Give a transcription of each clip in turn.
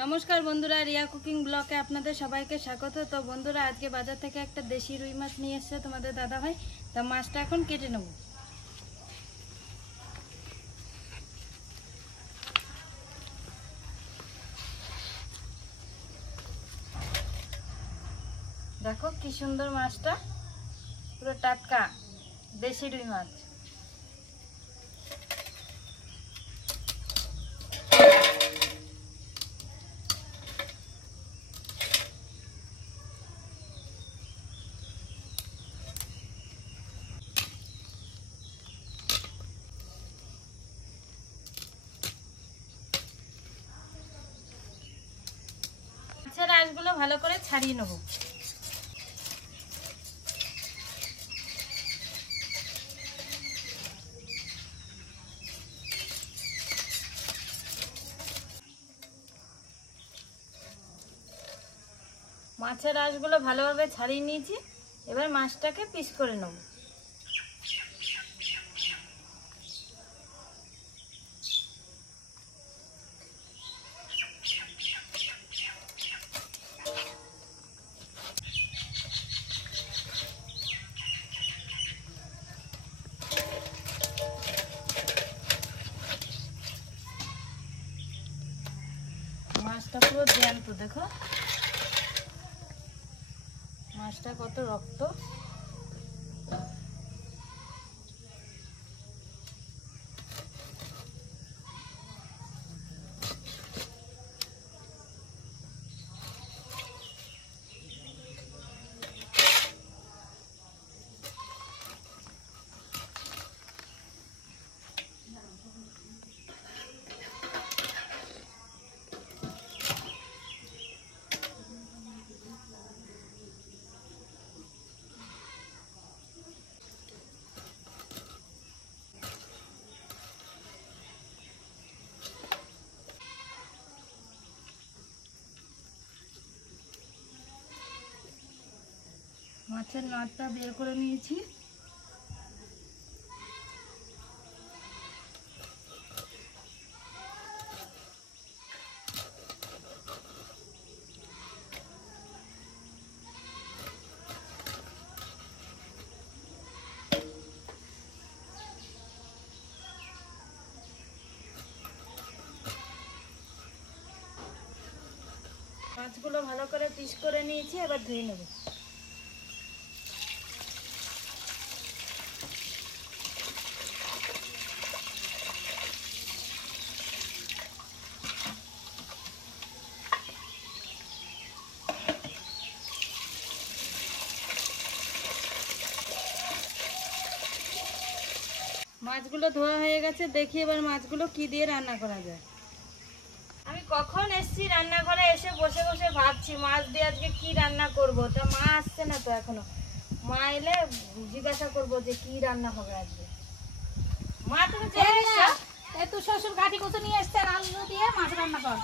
নমস্কার বন্ধুরা, রিয়া কুকিং ব্লগে আপনাদের সবাইকে স্বাগত। তো বন্ধুরা, আজকে বাজার থেকে একটা দেশি রুই মাছ নিয়ে এসেছে তোমাদের দাদা ভাই। তা মাছটা এখন কেটে নেব। দেখো কি সুন্দর মাছটা, পুরো টাটকা দেশি রুই মাছ। মাছের আঁশগুলো ভালো করে ছাড়িয়ে নেব। মাছের আঁশগুলো ভালোভাবে ছাড়িয়ে নিয়েছি, এবার মাছটাকে পিস করে নেব। মাছটা পুরো জ্যান্ত, দেখো মাছটা কত রক্ত। মাছের নাড়টা বের করে নিয়েছি। মাছগুলো ভালো করে পিস করে নিয়েছি, এবার ধুয়ে নেব। মাছগুলো ধোয়া হয়ে গেছে, দেখি এবার মাছগুলো কি দিয়ে রান্না করা যায়। আমি কখন এসছি রান্নাঘরে, এসে বসে বসে ভাবছি মাছ দিয়ে আজকে কি রান্না করব। তা মা আসছে না তো এখনো, মা এলে জিজ্ঞাসা করবো যে কি রান্না হবে আজকে। মা তুমি চলে এসছো? তুই শ্বশুর গাঠি কচু নিয়ে এসছে, আলু দিয়ে মাছ রান্না কর।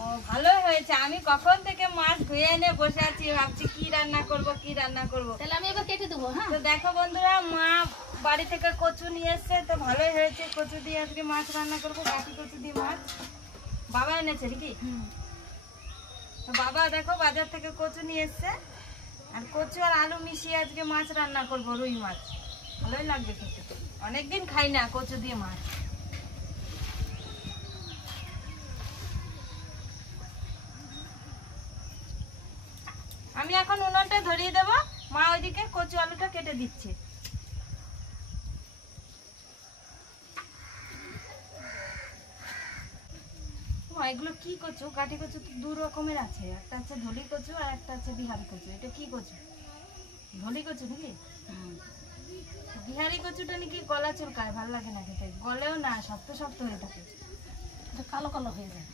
ও ভালোই হয়েছে, আমি কখন থেকে মাছ ধুয়ে এনে বসে আছি, ভাবছি কি রান্না করব কি রান্না করব। তাহলে আমি এবার কেটে দেবো। হ্যাঁ, তো দেখো বন্ধুরা, মা বাড়ি থেকে কচু নিয়ে এসছে, তো ভালোই হয়েছে। কচু দিয়ে আজকে মাছ রান্না করবো, গাঠি কচু দিয়ে মাছ। বাবা এনেছে নাকি? তো বাবা দেখো বাজার থেকে কচু নিয়ে এসছে, আর কচু আর আলু মিশিয়ে আজকে মাছ রান্না করবো, রুই মাছ। ভালোই লাগবে খেতে, অনেকদিন খাই না কচু দিয়ে মাছ। আমি এখন উনুনটা ধরিয়ে দেবো, মা ওইদিকে কচু আলুটা কেটে দিচ্ছে। এগুলো কি কচু? কাঠি কচু তো দু রকমের আছে, একটা আছে ধলি কচু আর একটা আছে বিহারি কচু। এটা কি কচু? ধলি কচু নাকি? বিহারি কচুটা নাকি গলা চুলকায়, ভালো লাগে না খেতে, গলেও না, শক্ত শক্ত হয়ে থাকে, কালো কালো হয়ে যায়।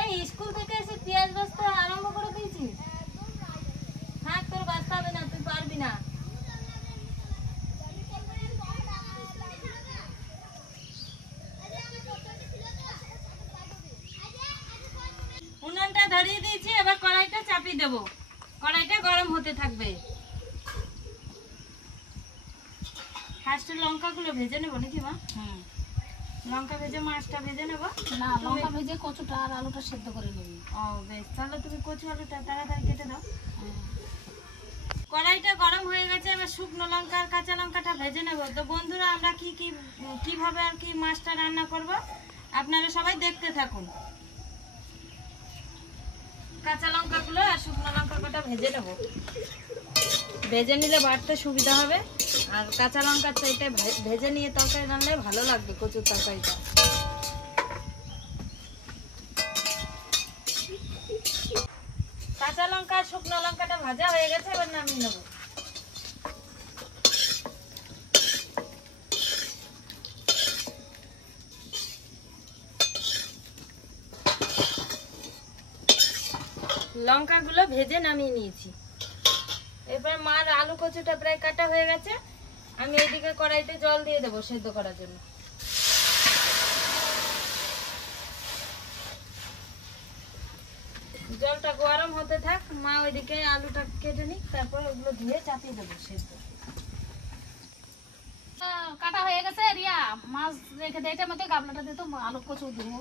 এই স্কুল থেকে এসে পেঁয়াজ বাছতে আরম্ভ করে দিয়েছিস? থাক, তোর বাছতে হবে না, তুই পারবি না। উনুনটা ধরিয়ে দিয়েছি, এবার কড়াইটা চাপিয়ে দেবো। কড়াইটা গরম হতে থাকবে। ফার্স্টে লঙ্কাগুলো ভেজে নেবো নাকি মা? লঙ্কা ভেজে মাছটা ভেজে নেবো। না, লঙ্কা ভেজে কচুটা আর আলুটা সেদ্ধ করে নেবি। ও বেশ, তাহলে তুমি কচু আলুটা তাড়াতাড়ি কেটে দাও। কড়াইটা গরম হয়ে গেছে, এবার শুকনো লঙ্কা আর কাঁচা লঙ্কাটা ভেজে নেব। তো বন্ধুরা, আমরা কিভাবে আর কি মাছটা রান্না করব আপনারা সবাই দেখতে থাকুন। কাঁচা লঙ্কাগুলো আর শুকনো লঙ্কাটা ভেজে নেব। ভেজে নিলে বাড়তে সুবিধা হবে, আর কাঁচা লঙ্কার চাইতে ভেজে নিয়ে তরকারি রান্নালে ভালো লাগবে কচুর তরকারিটা। কাঁচা লঙ্কা আর শুকনো লঙ্কাটা ভাজা হয়ে গেছে, এবার নামিয়ে নেব। লঙ্কাগুলো ভেজে নামিয়ে নিয়েছি। এরপর মার আলু কচুটা প্রায় কাটা হয়ে গেছে, আমি এইদিকে কড়াইতে জল দিয়ে দেবো সেদ্ধ করার জন্য। জলটা গরম হতে থাক, মা ওইদিকে আলুটা কেটে নিক, তারপর ওগুলো ধুয়ে চাপিয়ে দেবো সেদ্ধ। কাটা হয়ে গেছে রিয়া, মাছ রেখে দেয়, এটার মধ্যে গাবলাটা দিয়ে তো আলু কচু দেবো।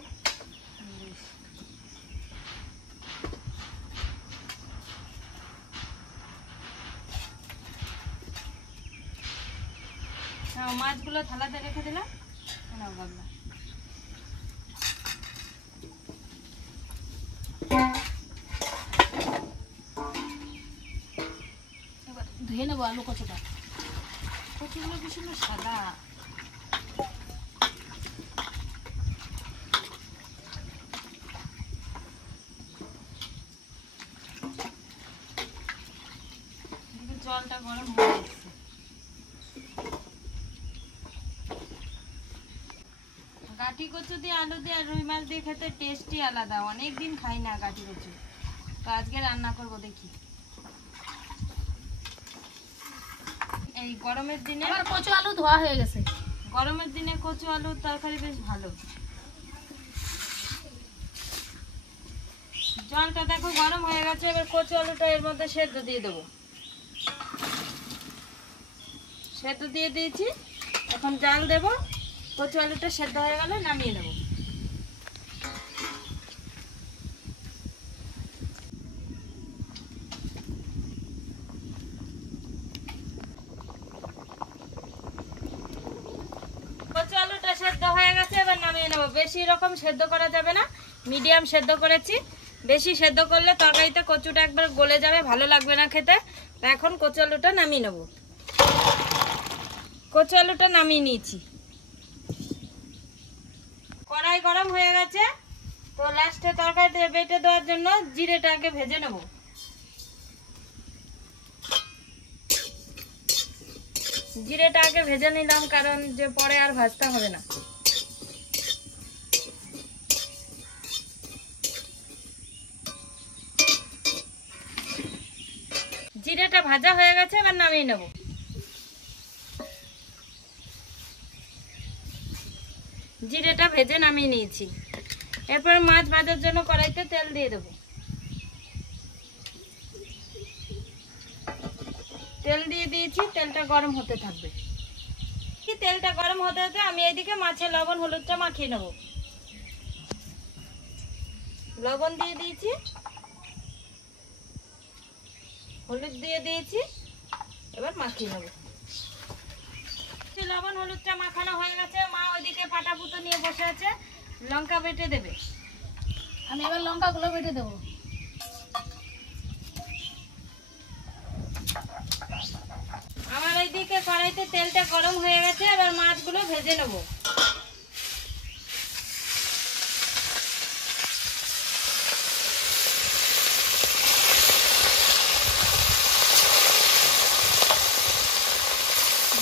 মাছগুলো থালাতে রেখে দিলাম। গাবলা এবার ধুয়ে নেবো আলু কচুটা। কচুগুলো কি সুন্দর সাদা। জলটা গরম হয়ে গেছে। গাঠি কচু দিয়ে আলু দিয়ে আর রুই মাছ দিয়ে খেতে টেস্টই আলাদা। অনেকদিন খাই না গাঠি কচু, তো আজকে রান্না করব দেখি। এই গরমের দিনে আবার কচু আলু ধোয়া হয়ে গেছে। গরমের দিনে কচু আলুর তরকারি বেশ ভালো। জলটা দেখো গরম হয়ে গেছে, এবার কচু আলুটা এর মধ্যে সেদ্ধ দিয়ে দেবো। সেদ্ধ দিয়ে দিয়েছি, এখন জাল দেব। কচু আলুটা সেদ্ধ হয়ে গেলে নামিয়ে নেব। কচু আলুটা সেদ্ধ হয়ে গেছে, এবার নামিয়ে নেব। বেশি রকম সেদ্ধ করা যাবে না, মিডিয়াম সেদ্ধ করেছি। বেশি সেদ্ধ করলে তরকারিতে কচুটা একবার গলে যাবে, ভালো লাগবে না খেতে। এখন কচু আলুটা নামিয়ে নেব। কচু আলুটা নামিয়ে নিয়েছি। কড়াই গরম হয়ে গেছে, তো লাস্টে তরকারিতে বেটে দেওয়ার জন্য জিরেটা আগে ভেজে নেব। জিরেটা আগে ভেজে নিলাম, কারণ যে পরে আর ভাজতে হবে না। জিরেটা ভাজা হয়ে গেছে, এবার নামিয়ে নেব। জিরেটা ভেজে নামিয়ে নিয়েছি। এরপর মাছ ভাজার জন্য কড়াইতে তেল দিয়ে দেব। তেল দিয়ে দিয়েছি, তেলটা গরম হতে থাকবে। তেলটা গরম হতে হতে আমি এইদিকে মাছে লবণ হলুদটা মাখিয়ে নেব। লবণ দিয়ে দিয়েছি, হলুদ দিয়ে দিয়েছি, এবার মাখিয়ে নেব। লবণ হলুদটা মাখানো হয়ে গেছে, মা ওইদিকে পাটা পুতো নিয়ে বসে আছে, লঙ্কা বেটে দেবে। আমি এবার লঙ্কাগুলো বেটে দেবো। আমার ওইদিকে কড়াইতে তেলটা গরম হয়ে গেছে, এবার মাছগুলো ভেজে নেব।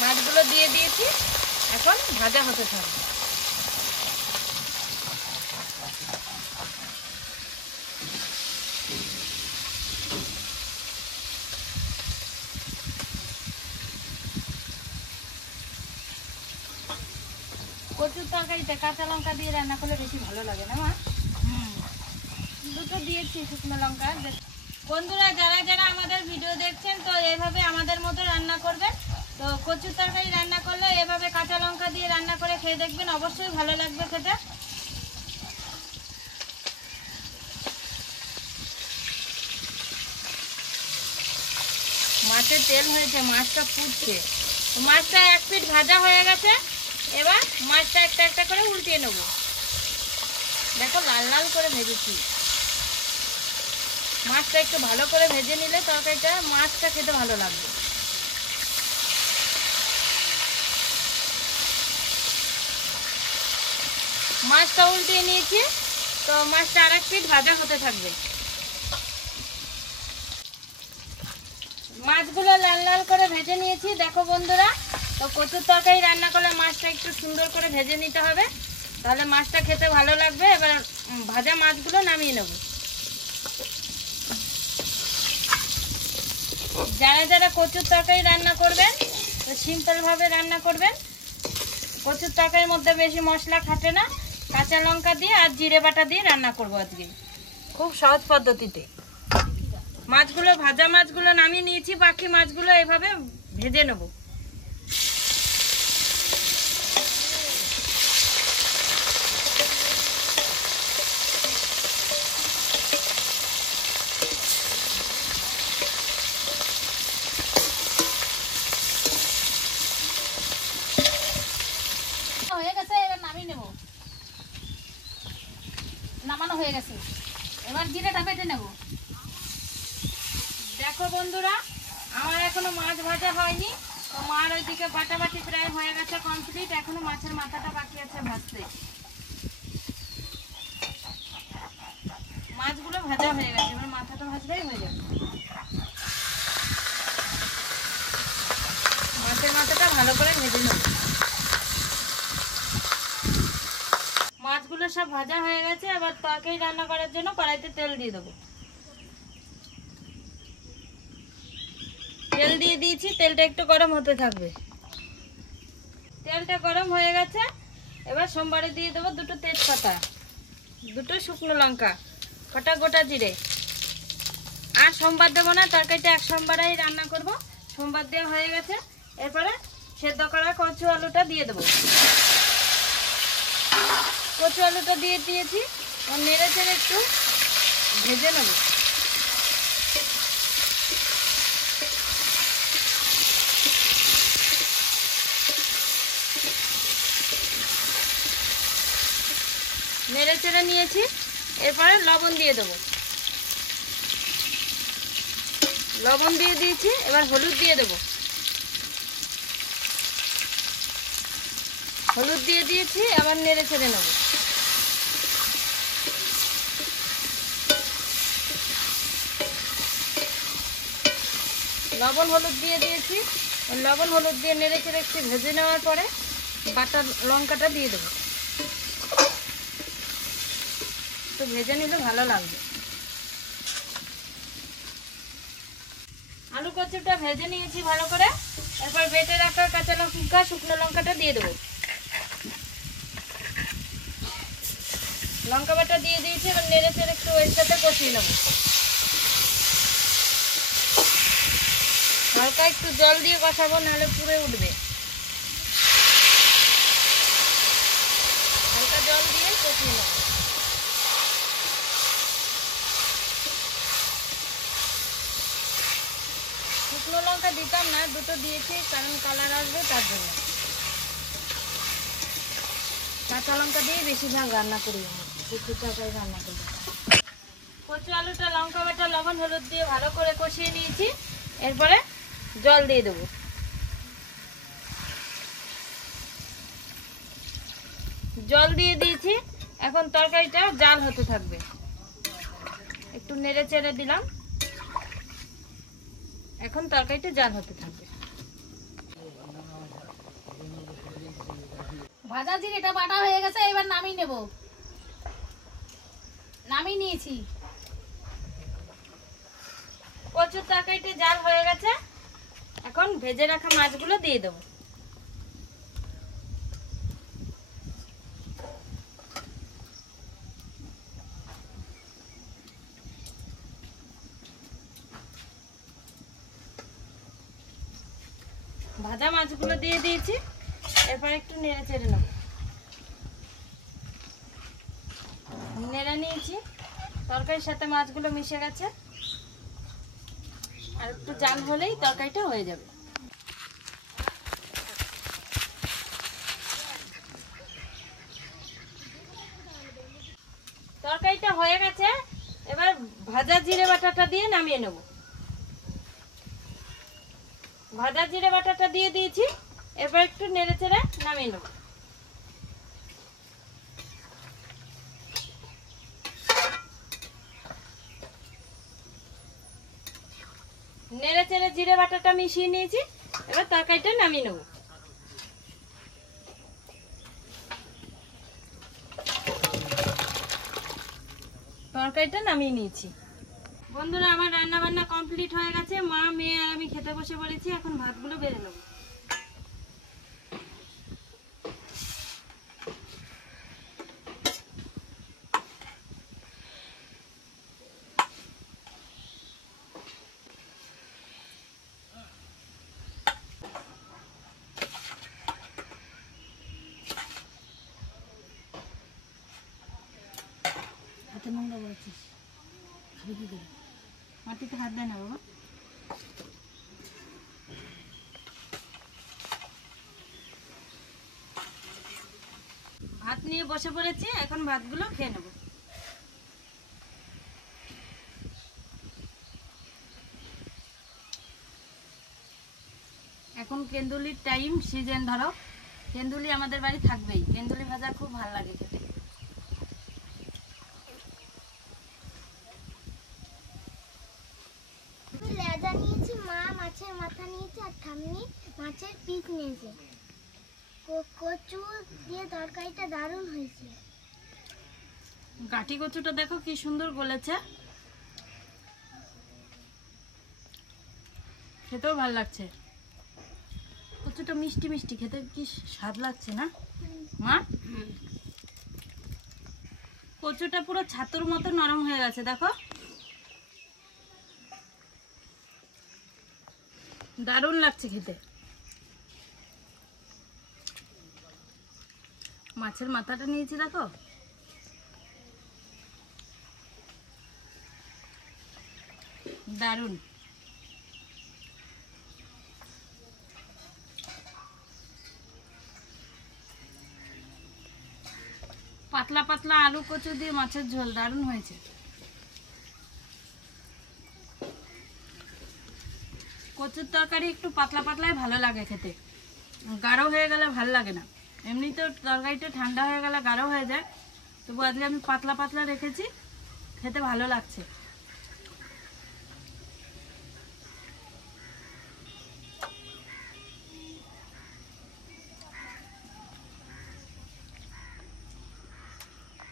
মাছগুলো দিয়ে দিয়েছি, এখন ভাজা হতে থাকবে। কচুর তরকারিতে কাঁচা লঙ্কা দিয়ে রান্না করলে বেশি ভালো লাগে না মা? দুটো দিয়েছি শুকনো লঙ্কা। বন্ধুরা, যারা যারা আমাদের ভিডিও দেখছেন, তো এইভাবে আমাদের মতো রান্না করবেন, তো কচুর তরকারি রান্না করলে এভাবে কাঁচা লঙ্কা দিয়ে রান্না করে খেয়ে দেখবেন, অবশ্যই ভালো লাগবে খেতে। মাছের তেল হয়েছে, মাছটা ফুটছে। মাছটা এক পিঠ ভাজা হয়ে গেছে, এবার মাছটা একটা একটা করে উল্টিয়ে নেব। দেখো লাল লাল করে ভেজেছি। মাছটা একটু ভালো করে ভেজে নিলে তরকারিটা মাছটা খেতে ভালো লাগবে। মাছটা উল্টিয়ে নিয়েছি, তো মাছটা আর এক পিঠ ভাজা হতে থাকবে। মাছগুলো লাল লাল করে ভেজে নিয়েছি দেখো বন্ধুরা। তো কচুর তরকারি রান্না করলে মাছটা একটু সুন্দর করে ভেজে নিতে হবে, তাহলে মাছটা খেতে ভালো লাগবে। এবার ভাজা মাছগুলো নামিয়ে নেব। যারা যারা কচুর তরকারি রান্না করবেন তো সিম্পলভাবে রান্না করবেন। কচুর তরকারির মধ্যে বেশি মশলা খাটে না, কাঁচা লঙ্কা দিয়ে আর জিরে বাটা দিয়ে রান্না করব আজকে, খুব সহজ পদ্ধতিতে। মাছগুলো ভাজা মাছগুলো নামিয়ে নিয়েছি, বাকি মাছগুলো এভাবে ভেজে নেব। হয়ে গেছে, এবার নামিয়ে নেব। নামানো হয়ে গেছে, এবার জিরেটা বেটে নেব। দেখো বন্ধুরা, আমার এখনো মাছ ভাজা হয়নি, তো মার ওইদিকে বাটাবাটি প্রায় হয়ে গেছে কমপ্লিট। এখনো মাছের মাথাটা বাকি আছে ভাজতে। মাছগুলো ভাজা হয়ে গেছে, এবার মাথাটা ভাজলেই হয়ে যাবে। মাছের মাথাটা ভালো করে ভেজে নেব। মাছগুলো সব ভাজা হয়ে গেছে, এবার তরকারি রান্না করার জন্য কড়াইতে তেল দিয়ে দেবো। তেল দিয়ে দিয়েছি, তেলটা একটু গরম হতে থাকবে। তেলটা গরম হয়ে গেছে, এবার সোমবারে দিয়ে দেবো দুটো তেজপাতা, দুটো শুকনো লঙ্কা, কটা গোটা জিরে। আর সোমবার দেবো না, তরকারিটা এক সোমবারেই রান্না করব। সোমবার দেওয়া হয়ে গেছে, এরপরে সেদ্ধ করা কচু আলুটা দিয়ে দেবো। কচু আলুটা দিয়ে দিয়েছি, নেড়ে চেড়ে একটু ভেজে নেব। নেড়ে চেড়ে নিয়েছি, এরপরে লবণ দিয়ে দেবো। লবণ দিয়ে দিয়েছি, এবার হলুদ দিয়ে দেবো। হলুদ দিয়ে দিয়েছি, আবার নেড়ে চেড়ে নেব। লবণ হলুদ দিয়ে দিয়েছি, লবণ হলুদ দিয়ে নেড়ে চেড়ে একটু ভেজে নেওয়ার পরে বাটা লঙ্কাটা দিয়ে দেবো। তো ভেজে নিলে ভালো লাগবে। আলু কচুটা ভেজে নিয়েছি ভালো করে, এরপর বেটে রাখা কাঁচা লঙ্কা শুকনো লঙ্কাটা দিয়ে দেবো। লঙ্কা বাটা দিয়ে দিয়েছি, এবার নেড়ে চেড়ে একটু এর সাথে কষিয়ে নেব। হালকা একটু জল দিয়ে কষাবো, নাহলে পুড়ে উঠবে। হালকা জল দিয়ে কষিয়ে নেব। শুকনো লঙ্কা দিতাম না, দুটো দিয়েছি কারণ কালার আসবে তার জন্য। কাঁচা লঙ্কা দিয়ে বেশিরভাগ রান্না করি, কচু তরকারি রান্না করি। কচু আলুটা লঙ্কা বাটা লবণ হলুদ দিয়ে ভালো করে কষিয়ে নিয়েছি, এরপরে জল দিয়ে দেবো। জল দিয়ে দিয়েছি, এখন তরকারিটা জাল হতে থাকবে। একটু নেড়ে চেড়ে দিলাম, এখন তরকারিটা জাল হতে থাকবে। ভাজা জিরেটা বাটা হয়ে গেছে, এবার নামিয়ে নেব। নামিয়ে নিয়েছি। কচুর তরকারিটা জাল হয়ে গেছে, এখন ভেজে রাখা মাছগুলো দিয়ে দেবো। ভাজা মাছগুলো দিয়ে দিয়েছি, এরপর একটু নেড়ে চেড়ে নেব। নেড়ে নিয়েছি, তরকারির সাথে মাছগুলো মিশে গেছে। আর একটু জাল হলেই তরকারিটা হয়ে যাবে। তরকারিটা হয়ে গেছে, এবার ভাজা জিরে বাটাটা দিয়ে নামিয়ে নেব। ভাজা জিরে বাটাটা দিয়ে দিয়েছি, এবার একটু নেড়ে চেড়ে নামিয়ে নেব। নেড়ে চেড়ে জিরে বাটাটা মিশিয়ে নিয়েছি, এবার তরকারিটা নামিয়ে নেব। তরকারিটা নামিয়ে নিয়েছি। বন্ধুরা, আমার রান্না বান্না কমপ্লিট হয়ে গেছে। মা, মেয়ে আর আমি খেতে বসে পড়েছি। এখন ভাতগুলো বেড়ে নেব। হাতে নোংরা বলছিস, খাবি কি করে? মাটিতে হাত দেয় না বাবা। ভাত নিয়ে বসে পড়েছি, এখন ভাতগুলো খেয়ে নেব। এখন কেন্দুলির টাইম, সিজন ধরো। কেন্দুলি আমাদের বাড়ি থাকবেই। কেন্দুলি ভাজা খুব ভালো লাগে খেতে। লেজা নিয়েছি, মা মাছের মাথা নিয়েছে, আর ঠাম্মি মাছের পিস নিয়েছে। কচু দিয়ে তরকারিটা দারুণ হয়েছে। গাঠি কচুটা দেখো কি সুন্দর গলেছে, খেতেও ভালো লাগছে। কচুটা মিষ্টি মিষ্টি, খেতে কি স্বাদ লাগছে না মা? কচুটা পুরো ছাতুর মতো নরম হয়ে গেছে, দেখো দারুণ লাগছে খেতে। মাছের মাথাটা নিয়েছি, দেখো দারুণ। পাতলা পাতলা আলু কচু দিয়ে মাছের ঝোল দারুণ হয়েছে। কচুর তরকারি একটু পাতলা পাতলাই ভালো লাগে খেতে, গাঢ় হয়ে গেলে ভালো লাগে না। এমনি তো তরকারিটা ঠান্ডা হয়ে গেলে গাঢ় হয়ে যায়, তবু আজকে আমি পাতলা পাতলা রেখেছি, খেতে ভালো লাগছে।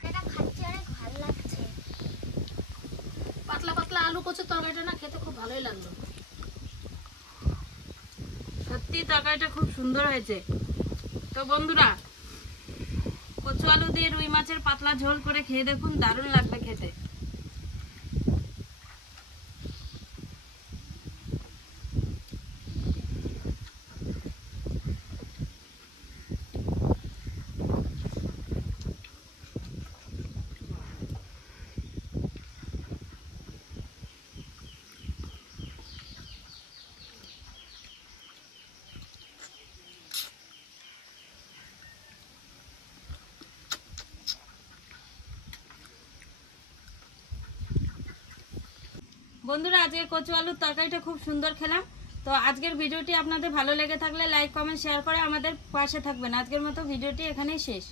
এটা খাচ্ছি, অনেক ভালো লাগছে। পাতলা পাতলা আলু কচুর তরকারিটা না খেতে খুব ভালোই লাগলো। সত্যি তরকারিটা খুব সুন্দর হয়েছে। তো বন্ধুরা, কচু আলু দিয়ে রুই মাছের পাতলা ঝোল করে খেয়ে দেখুন, দারুণ লাগবে খেতে। বন্ধুরা, আজকে কচু আলুর তরকারিটা খুব সুন্দর খেলাম। তো আজকের ভিডিওটি আপনাদের ভালো লেগে থাকলে লাইক, কমেন্ট, শেয়ার করে আমাদের পাশে থাকবেন। আজকের মতো ভিডিওটি এখানেই শেষ।